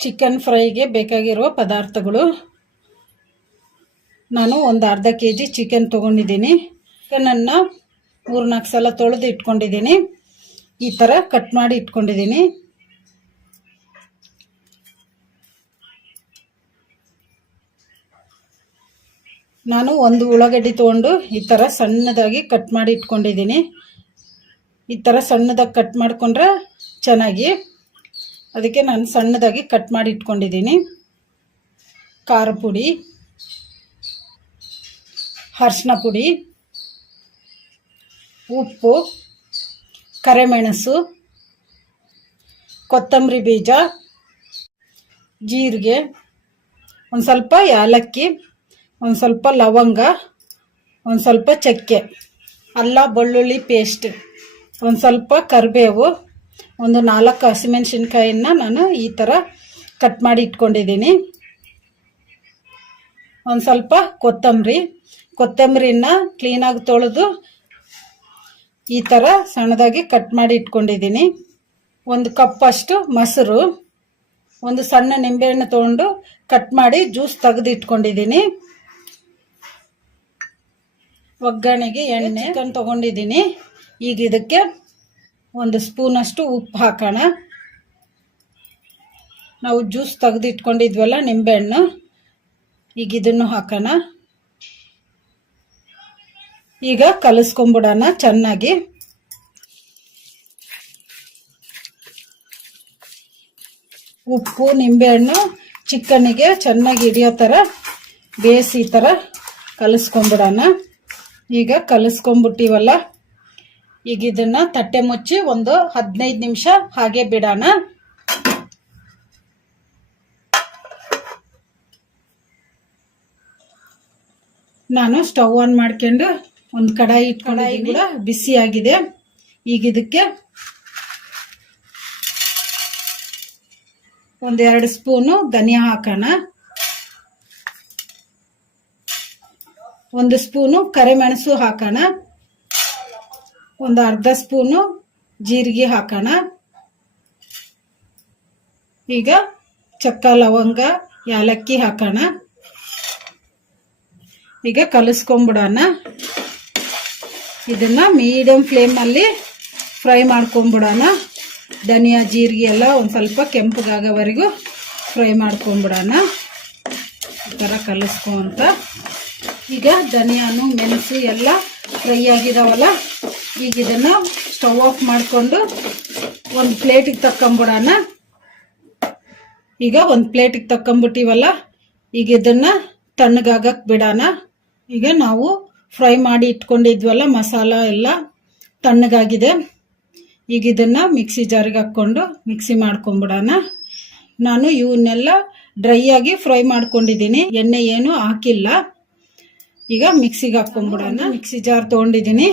Chicken ಫ್ರೈಗೆ ಬೇಕಾಗಿರುವ ಪದಾರ್ಥಗಳು. ನಾನು ಒಂದು ಅರ್ಧ kg ಚಿಕನ್ ತೊಗೊಂಡಿದ್ದೀನಿ. ಚಿಕನನ್ನು 3-4 ಸಲ ತೊಳೆದು ಇಟ್ಕೊಂಡಿದ್ದೀನಿ. ಈ ಥರ ಕಟ್ ಮಾಡಿ ಇಟ್ಕೊಂಡಿದ್ದೀನಿ. ನಾನು ಒಂದು ಉಳ್ಳಾಗಡ್ಡಿ ತೊಗೊಂಡು ಈ ಥರ ಸಣ್ಣದಾಗಿ ಕಟ್ ಮಾಡಿ ಇಟ್ಕೊಂಡಿದ್ದೀನಿ. ಈ ಥರ ಸಣ್ಣದಾಗಿ ಕಟ್ ಮಾಡಿಕೊಂಡ್ರೆ ಚೆನ್ನಾಗಿ, ಅದಕ್ಕೆ ನಾನು ಸಣ್ಣದಾಗಿ ಕಟ್ ಮಾಡಿ ಇಟ್ಕೊಂಡಿದ್ದೀನಿ. ಖಾರ ಪುಡಿ, ಅರಿಶಿನ ಪುಡಿ, ಉಪ್ಪು, ಕರಿಮೆಣಸು, ಕೊತ್ತಂಬರಿ ಬೀಜ, ಜೀರಿಗೆ, ಒಂದು ಸ್ವಲ್ಪ ಏಲಕ್ಕಿ, ಒಂದು ಸ್ವಲ್ಪ ಲವಂಗ, ಒಂದು ಸ್ವಲ್ಪ ಚಕ್ಕೆ, ಅಲ್ಲ ಬೆಳ್ಳುಳ್ಳಿ ಪೇಸ್ಟ್, ಒಂದು ಸ್ವಲ್ಪ ಕರಿಬೇವು, ಒಂದು 4 ಹಸಿಮೆಣಸಿನ್ಕಾಯಿನ ನಾನು ಈ ಥರ ಕಟ್ ಮಾಡಿ ಇಟ್ಕೊಂಡಿದ್ದೀನಿ. ಒಂದು ಸ್ವಲ್ಪ ಕೊತ್ತಂಬರಿನ ಕ್ಲೀನಾಗಿ ತೊಳೆದು ಈ ಥರ ಸಣ್ಣದಾಗಿ ಕಟ್ ಮಾಡಿ ಇಟ್ಕೊಂಡಿದ್ದೀನಿ. 1 ಕಪ್ ಅಷ್ಟು ಮೊಸರು, ಒಂದು ಸಣ್ಣ ನಿಂಬೆಹಣ್ಣು ತೊಗೊಂಡು ಕಟ್ ಮಾಡಿ ಜ್ಯೂಸ್ ತೆಗೆದು ಇಟ್ಕೊಂಡಿದ್ದೀನಿ. ಒಗ್ಗರಣೆಗೆ ಎಣ್ಣೆ, ಚಿಕನ್ ತೊಗೊಂಡಿದ್ದೀನಿ. ಈಗ ಇದಕ್ಕೆ 1 ಸ್ಪೂನಷ್ಟು ಉಪ್ಪು ಹಾಕೋಣ. ನಾವು ಜ್ಯೂಸ್ ತೆಗೆದು ಇಟ್ಕೊಂಡಿದ್ವಲ್ಲ ನಿಂಬೆಹಣ್ಣು, ಈಗ ಇದನ್ನು ಹಾಕೋಣ. ಈಗ ಕಲಿಸ್ಕೊಂಬಿಡೋಣ ಚೆನ್ನಾಗಿ. ಉಪ್ಪು ನಿಂಬೆಹಣ್ಣು ಚಿಕನ್ನಿಗೆ ಚೆನ್ನಾಗಿ ಹಿಡಿಯೋ ಥರ ಬೇಯಿಸಿ ಈ ಥರ ಕಲಿಸ್ಕೊಂಬಿಡೋಣ. ಈಗ ಕಲಿಸ್ಕೊಂಬಿಟ್ಟಿವಲ್ಲ, ಈಗ ಇದನ್ನು ತಟ್ಟೆ ಮುಚ್ಚಿ ಒಂದು 15 ನಿಮಿಷ ಹಾಗೆ ಬಿಡೋಣ. ನಾನು ಸ್ಟವ್ ಆನ್ ಮಾಡ್ಕೊಂಡು ಒಂದು ಕಡಾಯಿ ಕೂಡ ಬಿಸಿ ಆಗಿದೆ. ಈಗ ಇದಕ್ಕೆ 1-2 ಸ್ಪೂನು ಧನಿಯಾ ಹಾಕೋಣ. 1 ಸ್ಪೂನು ಕರಿಮೆಣಸು ಹಾಕೋಣ. ಒಂದು ಅರ್ಧ ಸ್ಪೂನು ಜೀರಿಗೆ ಹಾಕೋಣ. ಈಗ ಚಕ್ಕ ಲವಂಗ ಏಲಕ್ಕಿ ಹಾಕೋಣ. ಈಗ ಕಲಿಸ್ಕೊಂಬಿಡೋಣ. ಇದನ್ನ ಮೀಡಿಯಂ ಫ್ಲೇಮಲ್ಲಿ ಫ್ರೈ ಮಾಡ್ಕೊಂಬಿಡೋಣ. ಧನಿಯಾ ಜೀರಿಗೆ ಎಲ್ಲ ಒಂದು ಸ್ವಲ್ಪ ಕೆಂಪಗಾಗೋವರೆಗೂ ಫ್ರೈ ಮಾಡ್ಕೊಂಬಿಡೋಣ. ಈ ಥರ ಕಲಿಸ್ಕೊಂತ ಈಗ ಧನಿಯಾನು ಮೆಣಸು ಎಲ್ಲ ಫ್ರೈ ಆಗಿದಾವಲ್ಲ, ಈಗ ಇದನ್ನು ಸ್ಟವ್ ಆಫ್ ಮಾಡಿಕೊಂಡು ಒಂದು ಪ್ಲೇಟಿಗೆ ತಕ್ಕೊಂಬಿಡೋಣ. ಈಗ ಒಂದು ಪ್ಲೇಟಿಗೆ ತಕ್ಕೊಂಬಿಟ್ಟಿವಲ್ಲ, ಈಗ ಇದನ್ನು ತಣ್ಣಗಾಗಕ್ಕೆ ಬಿಡೋಣ. ಈಗ ನಾವು ಫ್ರೈ ಮಾಡಿ ಇಟ್ಕೊಂಡಿದ್ವಲ್ಲ ಮಸಾಲ ಎಲ್ಲ ತಣ್ಣಗಾಗಿದೆ. ಈಗ ಇದನ್ನು ಮಿಕ್ಸಿ ಜಾರಿಗೆ ಹಾಕ್ಕೊಂಡು ಮಿಕ್ಸಿ ಮಾಡ್ಕೊಂಬಿಡೋಣ. ನಾನು ಇವನ್ನೆಲ್ಲ ಡ್ರೈ ಆಗಿ ಫ್ರೈ ಮಾಡ್ಕೊಂಡಿದ್ದೀನಿ, ಎಣ್ಣೆ ಏನು ಹಾಕಿಲ್ಲ. ಈಗ ಮಿಕ್ಸಿಗೆ ಹಾಕ್ಕೊಂಬಿಡೋಣ. ಮಿಕ್ಸಿ ಜಾರ್ ತೊಗೊಂಡಿದ್ದೀನಿ.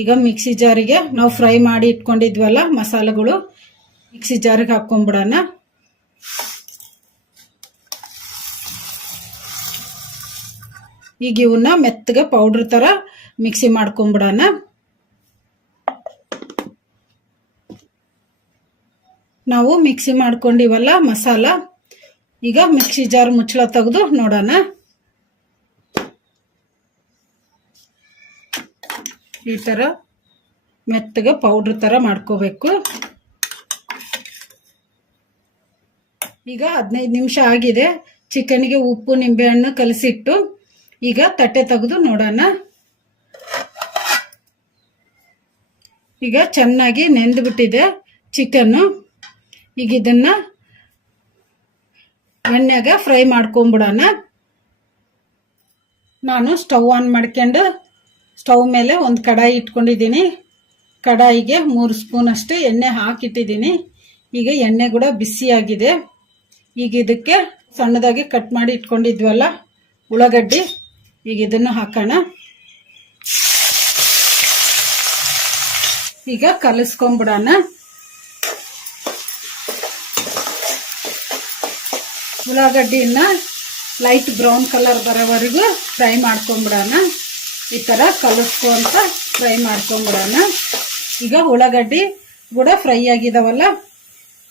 ಈಗ ಮಿಕ್ಸಿ ಜಾರಿಗೆ ನಾವು ಫ್ರೈ ಮಾಡಿ ಇಟ್ಕೊಂಡಿದ್ವಲ್ಲ ಮಸಾಲೆಗಳು ಮಿಕ್ಸಿ ಜಾರಿಗೆ ಹಾಕ್ಕೊಂಬಿಡೋಣ. ಈಗ ಇವನ್ನ ಮೆತ್ತಗೆ ಪೌಡ್ರ್ ಥರ ಮಿಕ್ಸಿ ಮಾಡ್ಕೊಂಬಿಡೋಣ. ನಾವು ಮಿಕ್ಸಿ ಮಾಡ್ಕೊಂಡಿವಲ್ಲ ಮಸಾಲ, ಈಗ ಮಿಕ್ಸಿ ಜಾರ್ ಮುಚ್ಚಳ ತೆಗೆದು ನೋಡೋಣ. ಈ ಥರ ಮೆತ್ತಗೆ ಪೌಡ್ರ್ ಥರ ಮಾಡ್ಕೋಬೇಕು. ಈಗ 15 ನಿಮಿಷ ಆಗಿದೆ. ಚಿಕನ್ಗೆ ಉಪ್ಪು ನಿಂಬೆಹಣ್ಣು ಕಲಸಿಟ್ಟು ಈಗ ತಟ್ಟೆ ತೆಗೆದು ನೋಡೋಣ. ಈಗ ಚೆನ್ನಾಗಿ ನೆಂದ್ಬಿಟ್ಟಿದೆ ಚಿಕನ್ನು. ಈಗ ಇದನ್ನ ಎಣ್ಣೆಗೆ ಫ್ರೈ ಮಾಡ್ಕೊಂಬಿಡೋಣ. ನಾನು ಸ್ಟವ್ ಆನ್ ಮಾಡ್ಕೊಂಡು ಸ್ಟವ್ ಮೇಲೆ ಒಂದು ಕಡಾಯಿ ಇಟ್ಕೊಂಡಿದ್ದೀನಿ. ಕಡಾಯಿಗೆ 3 ಸ್ಪೂನ್ ಅಷ್ಟು ಎಣ್ಣೆ ಹಾಕಿಟ್ಟಿದ್ದೀನಿ. ಈಗ ಎಣ್ಣೆ ಕೂಡ ಬಿಸಿಯಾಗಿದೆ. ಈಗ ಇದಕ್ಕೆ ಸಣ್ಣದಾಗಿ ಕಟ್ ಮಾಡಿ ಇಟ್ಕೊಂಡಿದ್ವಲ್ಲ ಉಳ್ಳಾಗಡ್ಡಿ, ಈಗ ಇದನ್ನು ಹಾಕೋಣ. ಈಗ ಕಲಿಸ್ಕೊಂಬಿಡೋಣ. ಉಳ್ಳಾಗಡ್ಡಿನ ಲೈಟ್ ಬ್ರೌನ್ ಕಲರ್ ಬರೋವರೆಗೂ ಫ್ರೈ ಮಾಡ್ಕೊಂಬಿಡೋಣ. ಈ ಥರ ಕಲಿಸ್ಕೊಂತ ಫ್ರೈ ಮಾಡ್ಕೊಂಬಿಡೋಣ. ಈಗ ಉಳ್ಳಾಗಡ್ಡಿ ಕೂಡ ಫ್ರೈ ಆಗಿದಾವಲ್ಲ,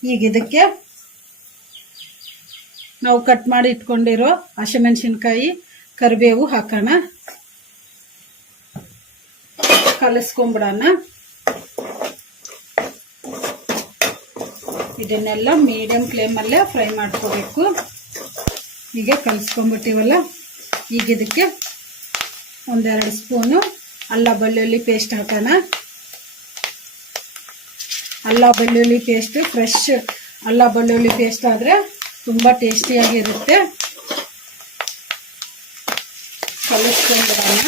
ಈಗ ಇದಕ್ಕೆ ನಾವು ಕಟ್ ಮಾಡಿ ಇಟ್ಕೊಂಡಿರೋ ಹಸಿಮೆಣಸಿನ್ಕಾಯಿ ಕರಿಬೇವು ಹಾಕೋಣ, ಕಲಿಸ್ಕೊಂಬಿಡೋಣ. ಇದನ್ನೆಲ್ಲ ಮೀಡಿಯಂ ಫ್ಲೇಮಲ್ಲೇ ಫ್ರೈ ಮಾಡ್ಕೋಬೇಕು. ಈಗ ಕಲಿಸ್ಕೊಂಬಿಟ್ಟಿವಲ್ಲ, ಈಗ ಇದಕ್ಕೆ ಒಂದೆರಡು ಸ್ಪೂನು ಅಲ್ಲ ಬೆಳ್ಳುಳ್ಳಿ ಪೇಸ್ಟ್ ಹಾಕೋಣ. ಅಲ್ಲ ಬೆಳ್ಳುಳ್ಳಿ ಪೇಸ್ಟ್, ಫ್ರೆಶ್ ಅಲ್ಲ ಬೆಳ್ಳುಳ್ಳಿ ಪೇಸ್ಟ್ ಆದರೆ ತುಂಬ ಟೇಸ್ಟಿಯಾಗಿರುತ್ತೆ. ಕಲಿಸ್ಕೊಂಡ್ಬಿಡೋಣ.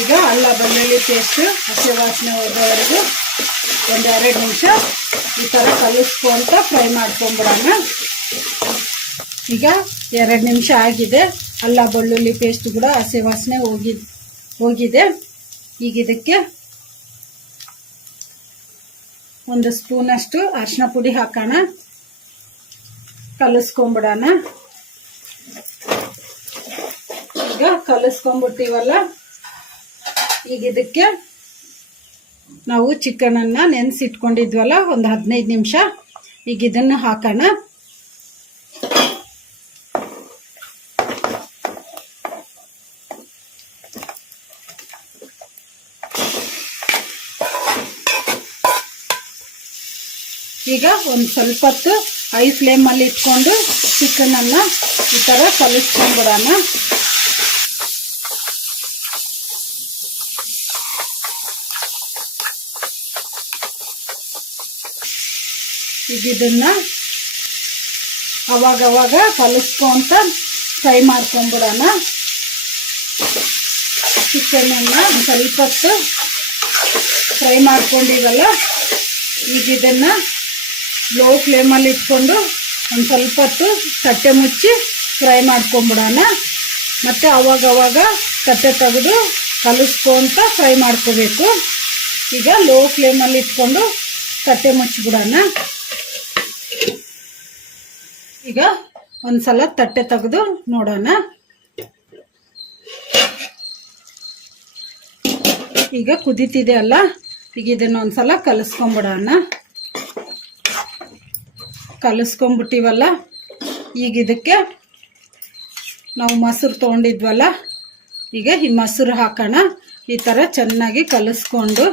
ಈಗ ಅಲ್ಲ ಬೆಳ್ಳುಳ್ಳಿ ಪೇಸ್ಟ್ ಹಸಿ ವಾಸನೆ ಹೋಗೋವರೆಗೂ ಒಂದೆರಡು ನಿಮಿಷ ಈ ಥರ ಕಲಿಸ್ಕೊಂತ ಫ್ರೈ ಮಾಡ್ಕೊಂಬಿಡೋಣ. ಈಗ 2 ನಿಮಿಷ ಆಗಿದೆ. ಅಲ್ಲ ಬೆಳ್ಳುಳ್ಳಿ ಪೇಸ್ಟ್ ಕೂಡ ಹಸಿ ವಾಸನೆ ಹೋಗಿದೆ. ಈಗ ಇದಕ್ಕೆ 1 ಸ್ಪೂನಷ್ಟು ಅರಿಶಿನ ಪುಡಿ ಹಾಕೋಣ, ಕಲಿಸ್ಕೊಂಬಿಡೋಣ. ಈಗ ಕಲಿಸ್ಕೊಂಡ್ಬಿಟ್ಟಿವಲ್ಲ, ಈಗ ಇದಕ್ಕೆ ನಾವು ಚಿಕನನ್ನ ನೆನೆಸಿಟ್ಕೊಂಡಿದ್ವಲ್ಲ ಒಂದು 15 ನಿಮಿಷ, ಈಗ ಇದನ್ನು ಹಾಕೋಣ. ಈಗ ಒಂದು ಸ್ವಲ್ಪ ಹೊತ್ತು ಹೈ ಫ್ಲೇಮಲ್ಲಿ ಇಟ್ಕೊಂಡು ಚಿಕನನ್ನು ಈ ಥರ ಕಲಿಸ್ಕೊಂಡ್ಬಿಡೋಣ. ಈಗ ಇದನ್ನ ಅವಾಗವಾಗ ಕಲಿಸ್ಕೊಂತ ಫ್ರೈ ಮಾಡ್ಕೊಂಡ್ಬಿಡೋಣ. ಚಿಕನನ್ನು ಸ್ವಲ್ಪ ಹೊತ್ತು ಫ್ರೈ ಮಾಡ್ಕೊಂಡಿವಲ್ಲ, ಈಗ ಇದನ್ನು ಲೋ ಫ್ಲೇಮಲ್ಲಿ ಇಟ್ಕೊಂಡು ಒಂದು ಸ್ವಲ್ಪ ಹೊತ್ತು ತಟ್ಟೆ ಮುಚ್ಚಿ ಫ್ರೈ ಮಾಡ್ಕೊಂಬಿಡೋಣ. ಮತ್ತು ಅವಾಗವಾಗ ತಟ್ಟೆ ತೆಗೆದು ಕಲಿಸ್ಕೊಂತ ಫ್ರೈ ಮಾಡ್ಕೋಬೇಕು. ಈಗ ಲೋ ಫ್ಲೇಮಲ್ಲಿ ಇಟ್ಕೊಂಡು ತಟ್ಟೆ ಮುಚ್ಚಿಬಿಡೋಣ. ಈಗ ಒಂದ್ಸಲ ತಟ್ಟೆ ತೆಗೆದು ನೋಡೋಣ. ಈಗ ಕುದೀತಿದೆ ಅಲ್ಲ, ಈಗ ಇದನ್ನ ಒಂದ್ಸಲ ಕಲಿಸ್ಕೊಂಬಿಡೋಣ. ಕಲಿಸ್ಕೊಂಬಿಟ್ಟಿವಲ್ಲ, ಈಗ ಇದಕ್ಕೆ ನಾವು ಮೊಸರು ತೊಗೊಂಡಿದ್ವಲ್ಲ, ಈಗ ಈ ಮೊಸರು ಹಾಕೋಣ. ಈ ಥರ ಚೆನ್ನಾಗಿ ಕಲಿಸ್ಕೊಂಡು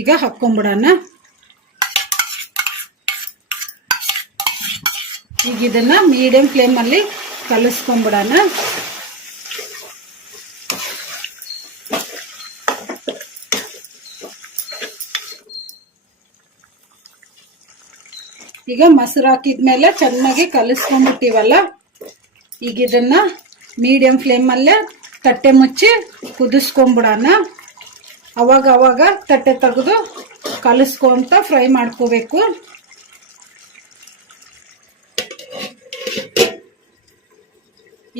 ಈಗ ಹಾಕ್ಕೊಂಬಿಡೋಣ. ಈಗ ಇದನ್ನ ಮೀಡಿಯಂ ಫ್ಲೇಮಲ್ಲಿ ಕಲಿಸ್ಕೊಂಬಿಡೋಣ. ಈಗ ಮೊಸರು ಹಾಕಿದ್ಮೇಲೆ ಚೆನ್ನಾಗಿ ಕಲಿಸ್ಕೊಂಡ್ಬಿಟ್ಟಿವಲ್ಲ, ಈಗ ಇದನ್ನ ಮೀಡಿಯಂ ಫ್ಲೇಮಲ್ಲೇ ತಟ್ಟೆ ಮುಚ್ಚಿ ಕುದಿಸ್ಕೊಂಬಿಡೋಣ. ಅವಾಗ ತಟ್ಟೆ ತೆಗೆದು ಕಲಿಸ್ಕೊಂತ ಫ್ರೈ ಮಾಡ್ಕೋಬೇಕು.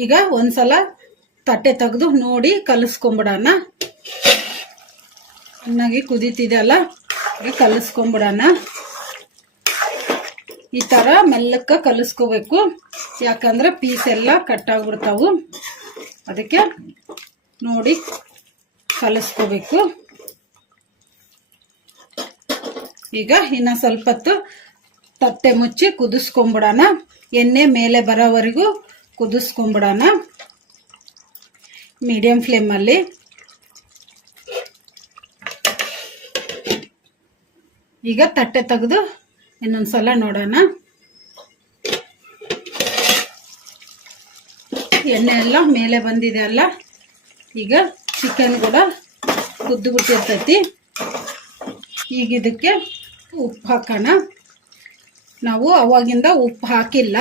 ಈಗ ಒಂದ್ಸಲ ತಟ್ಟೆ ತೆಗೆದು ನೋಡಿ ಕಲಿಸ್ಕೊಂಬಿಡೋಣ. ಚೆನ್ನಾಗಿ ಕುದೀತಿದೆ ಅಲ್ಲ, ಈಗ ಕಲಿಸ್ಕೊಂಬಿಡೋಣ. ಈ ಥರ ಮೆಲ್ಲಕ್ಕೆ ಕಲಿಸ್ಕೋಬೇಕು, ಯಾಕಂದ್ರೆ ಪೀಸ್ ಎಲ್ಲ ಕಟ್ಟಾಗ್ಬಿಡ್ತಾವು. ಅದಕ್ಕೆ ನೋಡಿ ಕಲಿಸ್ಕೋಬೇಕು. ಈಗ ಇನ್ನು ಸ್ವಲ್ಪ ಹೊತ್ತು ತಟ್ಟೆ ಮುಚ್ಚಿ ಕುದಿಸ್ಕೊಂಬಿಡೋಣ. ಎಣ್ಣೆ ಮೇಲೆ ಬರೋವರೆಗೂ ಕುದಿಸ್ಕೊಂಬಿಡೋಣ ಮೀಡಿಯಂ ಫ್ಲೇಮಲ್ಲಿ. ಈಗ ತಟ್ಟೆ ತೆಗೆದು ಇನ್ನೊಂದ್ಸಲ ನೋಡೋಣ. ಎಣ್ಣೆ ಎಲ್ಲ ಮೇಲೆ ಬಂದಿದೆ ಅಲ್ಲ, ಈಗ ಚಿಕನ್ ಕೂಡ ಕುದ್ದು ಬಿಟ್ಟಿರ್ತೈತಿ. ಈಗ ಇದಕ್ಕೆ ಉಪ್ಪು ಹಾಕೋಣ. ನಾವು ಅವಾಗಿಂದ ಉಪ್ಪು ಹಾಕಿಲ್ಲ.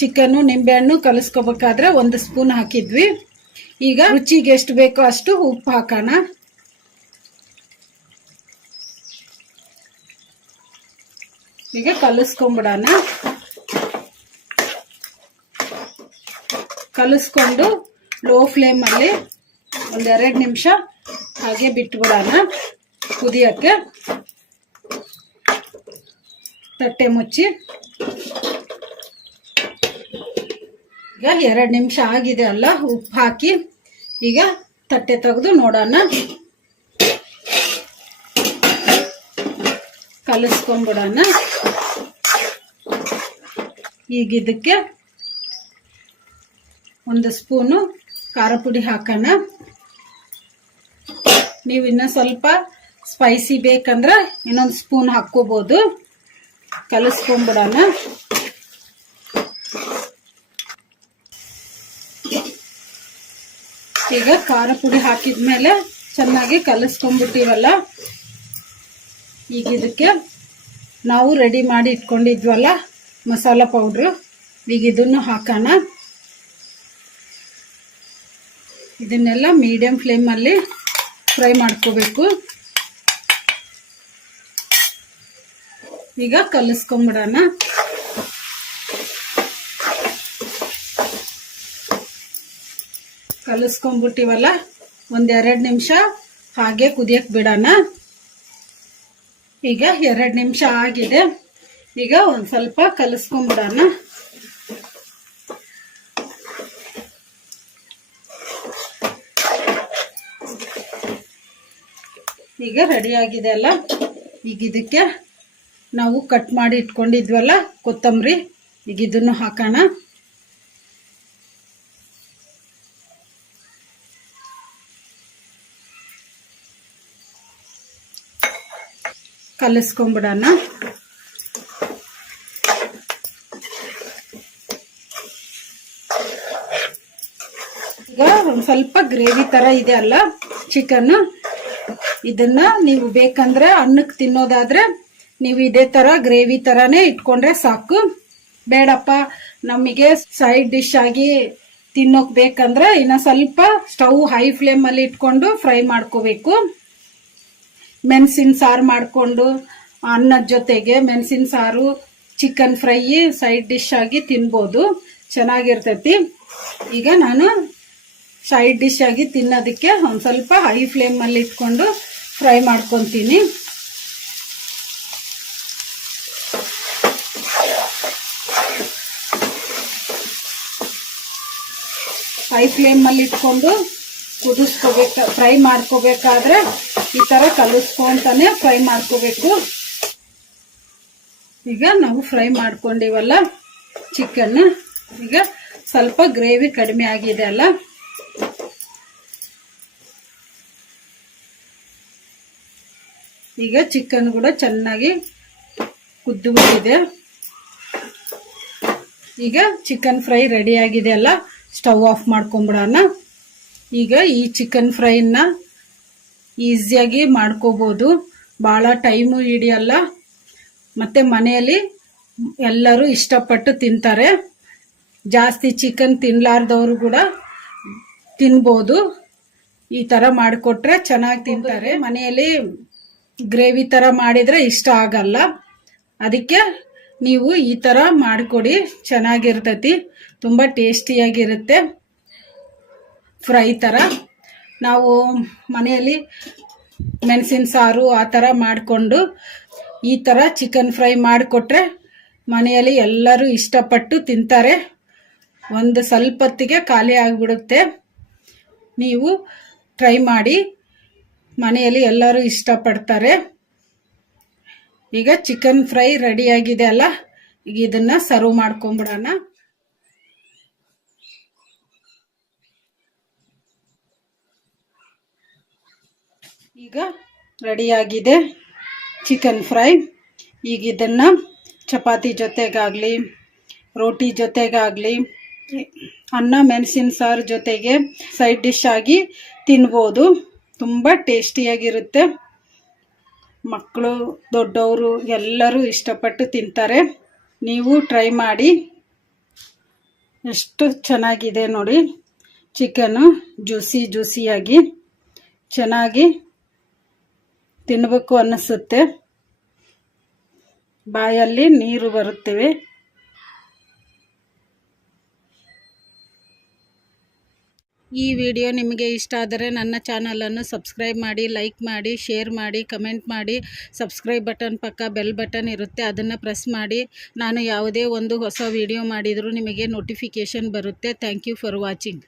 ಚಿಕನ್ನು ನಿಂಬೆಹಣ್ಣು ಕಲಿಸ್ಕೋಬೇಕಾದ್ರೆ 1 ಸ್ಪೂನ್ ಹಾಕಿದ್ವಿ. ಈಗ ರುಚಿಗೆ ಎಷ್ಟು ಬೇಕೋ ಅಷ್ಟು ಉಪ್ಪು ಹಾಕೋಣ. ಈಗ ಕಲಿಸ್ಕೊಂಬಿಡೋಣ. ಕಲಿಸ್ಕೊಂಡು ಲೋ ಫ್ಲೇಮಲ್ಲಿ 1-2 ನಿಮಿಷ ಹಾಗೆ ಬಿಟ್ಬಿಡೋಣ ಕುದಿಯಕ್ಕೆ. ತಟ್ಟೆ ಮುಚ್ಚಿ ಈಗ 2 ನಿಮಿಷ ಆಗಿದೆ ಅಲ್ಲ, ಉಪ್ಪು ಹಾಕಿ ಈಗ ತಟ್ಟೆ ತೆಗೆದು ನೋಡೋಣ. ಕಲಿಸ್ಕೊಂಡ್ಬಿಡೋಣ. ಈಗ ಇದಕ್ಕೆ 1 ಸ್ಪೂನು ಖಾರ ಪುಡಿ ಹಾಕೋಣ. ನೀವು ಇನ್ನೂ ಸ್ವಲ್ಪ ಸ್ಪೈಸಿ ಬೇಕಂದ್ರೆ ಇನ್ನೊಂದು ಸ್ಪೂನ್ ಹಾಕ್ಕೋಬೋದು. ಕಲಿಸ್ಕೊಂಡ್ಬಿಡೋಣ. ಈಗ ಖಾರ ಪುಡಿ ಹಾಕಿದ್ಮೇಲೆ ಚೆನ್ನಾಗಿ ಕಲಿಸ್ಕೊಂಡ್ಬಿಟ್ಟಿವಲ್ಲ, ಈಗ ಇದಕ್ಕೆ ನಾವು ರೆಡಿ ಮಾಡಿ ಇಟ್ಕೊಂಡಿದ್ವಲ್ಲ ಮಸಾಲ ಪೌಡ್ರು, ಈಗ ಇದನ್ನು ಹಾಕೋಣ. ಇದನ್ನೆಲ್ಲ ಮೀಡಿಯಂ ಫ್ಲೇಮಲ್ಲಿ ಫ್ರೈ ಮಾಡ್ಕೋಬೇಕು. ಈಗ ಕಲಿಸ್ಕೊಂಡ್ಬಿಡೋಣ. ಕಲಿಸ್ಕೊಂಡ್ಬಿಟ್ಟಿವಲ್ಲ, 1-2 ನಿಮಿಷ ಹಾಗೆ ಕುದಿಯಕ್ಕೆ ಬಿಡೋಣ. ಈಗ 2 ನಿಮಿಷ ಆಗಿದೆ. ಈಗ ಒಂದು ಸ್ವಲ್ಪ ಕಲಿಸ್ಕೊಂಡ್ಬಿಡೋಣ. ಈಗ ರೆಡಿ ಆಗಿದೆ ಅಲ್ಲ, ಈಗ ಇದಕ್ಕೆ ನಾವು ಕಟ್ ಮಾಡಿ ಇಟ್ಕೊಂಡಿದ್ವಲ್ಲ ಕೊತ್ತಂಬರಿ, ಈಗ ಇದನ್ನು ಹಾಕೋಣ. ಕಲಿಸ್ಕೊಂಡ್ಬಿಡೋಣ. ಈಗ ಒಂದು ಸ್ವಲ್ಪ ಗ್ರೇವಿ ತರ ಇದೆ ಅಲ್ಲ ಚಿಕನ್, ಇದನ್ನ ನೀವು ಬೇಕಂದ್ರೆ ಅನ್ನಕ್ಕೆ ತಿನ್ನೋದಾದ್ರೆ ನೀವು ಇದೇ ತರ ಗ್ರೇವಿ ತರಾನೇ ಇಟ್ಕೊಂಡ್ರೆ ಸಾಕು. ಬೇಡಪ್ಪ ನಮಗೆ ಸೈಡ್ ಡಿಶ್ ಆಗಿ ತಿನ್ನೋಕ್ ಬೇಕಂದ್ರೆ ಇನ್ನ ಸ್ವಲ್ಪ ಸ್ಟವ್ ಹೈ ಫ್ಲೇಮ್ ಅಲ್ಲಿ ಇಟ್ಕೊಂಡು ಫ್ರೈ ಮಾಡ್ಕೋಬೇಕು. ಮೆಣಸಿನ ಸಾರು ಮಾಡ್ಕೊಂಡು ಅನ್ನದ ಜೊತೆಗೆ ಮೆಣಸಿನ ಸಾರು, ಚಿಕನ್ ಫ್ರೈ ಸೈಡ್ ಡಿಶ್ ಆಗಿ ತಿನ್ಬೋದು, ಚೆನ್ನಾಗಿರ್ತೈತಿ. ಈಗ ನಾನು ಸೈಡ್ ಡಿಶ್ ಆಗಿ ತಿನ್ನೋದಕ್ಕೆ ಒಂದು ಸ್ವಲ್ಪ ಹೈ ಫ್ಲೇಮ್ ಅಲ್ಲಿ ಇಟ್ಕೊಂಡು ಫ್ರೈ ಮಾಡ್ಕೊತೀನಿ. ಹೈ ಫ್ಲೇಮ್ ಅಲ್ಲಿ ಇಟ್ಕೊಂಡು ಫ್ರೈ ಮಾಡ್ಕೋಬೇಕಾದ್ರೆ ಈ ತರ ಕಲಿಸ್ಕೊಂತಾನೆ ಫ್ರೈ ಮಾಡ್ಕೋಬೇಕು. ಈಗ ನಾವು ಫ್ರೈ ಮಾಡ್ಕೊಂಡಿವಲ್ಲ ಚಿಕನ್, ಈಗ ಸ್ವಲ್ಪ ಗ್ರೇವಿ ಕಡಿಮೆ ಆಗಿದೆ ಅಲ್ಲ, ಈಗ ಚಿಕನ್ ಕೂಡ ಚೆನ್ನಾಗಿ ಕುದ್ದು ಬಿಟ್ಟಿದೆ. ಈಗ ಚಿಕನ್ ಫ್ರೈ ರೆಡಿ ಆಗಿದೆ ಅಲ್ಲ, ಸ್ಟವ್ ಆಫ್ ಮಾಡ್ಕೊಂಡ್ಬಿಡೋಣ. ಈಗ ಈ ಚಿಕನ್ ಫ್ರೈನ ಈಸಿಯಾಗಿ ಮಾಡ್ಕೋಬಹುದು, ಭಾಳ ಟೈಮು ಹಿಡಿಯಲ್ಲ, ಮತ್ತೆ ಮನೆಯಲ್ಲಿ ಎಲ್ಲರೂ ಇಷ್ಟಪಟ್ಟು ತಿಂತಾರೆ. ಜಾಸ್ತಿ ಚಿಕನ್ ತಿನ್ಲಾರ್ದವರು ಕೂಡ ತಿನ್ಬೋದು. ಈ ತರ ಮಾಡಿಕೊಟ್ರೆ ಚೆನ್ನಾಗಿ ತಿಂತಾರೆ. ಮನೆಯಲ್ಲಿ ಗ್ರೇವಿ ತರ ಮಾಡಿದ್ರೆ ಇಷ್ಟ ಆಗಲ್ಲ, ಅದಕ್ಕೆ ನೀವು ಈ ತರ ಮಾಡಿಕೊಡಿ, ಚೆನ್ನಾಗಿರ್ತೈತಿ, ತುಂಬಾ ಟೇಸ್ಟಿಯಾಗಿರುತ್ತೆ. ಫ್ರೈ ತರ ನಾವು ಮನೆಯಲ್ಲಿ ಮೆಣಸಿನ ಸಾರು ಆ ಥರ ಮಾಡಿಕೊಂಡು ಈ ಥರ ಚಿಕನ್ ಫ್ರೈ ಮಾಡಿಕೊಟ್ರೆ ಮನೆಯಲ್ಲಿ ಎಲ್ಲರೂ ಇಷ್ಟಪಟ್ಟು ತಿಂತಾರೆ. ಒಂದು ಸ್ವಲ್ಪ ಹೊತ್ತಿಗೆ ಖಾಲಿ ಆಗಿಬಿಡುತ್ತೆ. ನೀವು ಟ್ರೈ ಮಾಡಿ, ಮನೆಯಲ್ಲಿ ಎಲ್ಲರೂ ಇಷ್ಟಪಡ್ತಾರೆ. ಈಗ ಚಿಕನ್ ಫ್ರೈ ರೆಡಿಯಾಗಿದೆ ಅಲ್ಲ, ಈಗ ಇದನ್ನು ಸರ್ವ್ ಮಾಡ್ಕೊಂಬಿಡೋಣ. ಈಗ ರೆಡಿಯಾಗಿದೆ ಚಿಕನ್ ಫ್ರೈ. ಈಗ ಇದನ್ನು ಚಪಾತಿ ಜೊತೆಗಾಗಲಿ, ರೋಟಿ ಜೊತೆಗಾಗಲಿ, ಅನ್ನ ಮೆಣಸಿನ ಸಾರು ಜೊತೆಗೆ ಸೈಡ್ ಡಿಶ್ ಆಗಿ ತಿನ್ಬೋದು. ತುಂಬ ಟೇಸ್ಟಿಯಾಗಿರುತ್ತೆ. ಮಕ್ಕಳು ದೊಡ್ಡವರು ಎಲ್ಲರೂ ಇಷ್ಟಪಟ್ಟು ತಿಂತಾರೆ. ನೀವು ಟ್ರೈ ಮಾಡಿ. ಎಷ್ಟು ಚೆನ್ನಾಗಿದೆ ನೋಡಿ, ಚಿಕನ್ನು ಜ್ಯೂಸಿಯಾಗಿ ಚೆನ್ನಾಗಿ ತಿನ್ನಬೇಕು ಅನ್ನಿಸುತ್ತೆ, ಬಾಯಲ್ಲಿ ನೀರು ಬರುತ್ತವೆ. ಈ ವಿಡಿಯೋ ನಿಮಗೆ ಇಷ್ಟ ಆದರೆ ನನ್ನ ಚಾನಲನ್ನು ಸಬ್ಸ್ಕ್ರೈಬ್ ಮಾಡಿ, ಲೈಕ್ ಮಾಡಿ, ಶೇರ್ ಮಾಡಿ, ಕಮೆಂಟ್ ಮಾಡಿ. ಸಬ್ಸ್ಕ್ರೈಬ್ ಬಟನ್ ಪಕ್ಕ ಬೆಲ್ ಬಟನ್ ಇರುತ್ತೆ, ಅದನ್ನು ಪ್ರೆಸ್ ಮಾಡಿ. ನಾನು ಯಾವುದೇ ಒಂದು ಹೊಸ ವಿಡಿಯೋ ಮಾಡಿದರೂ ನಿಮಗೆ ನೋಟಿಫಿಕೇಷನ್ ಬರುತ್ತೆ. Thank you for watching.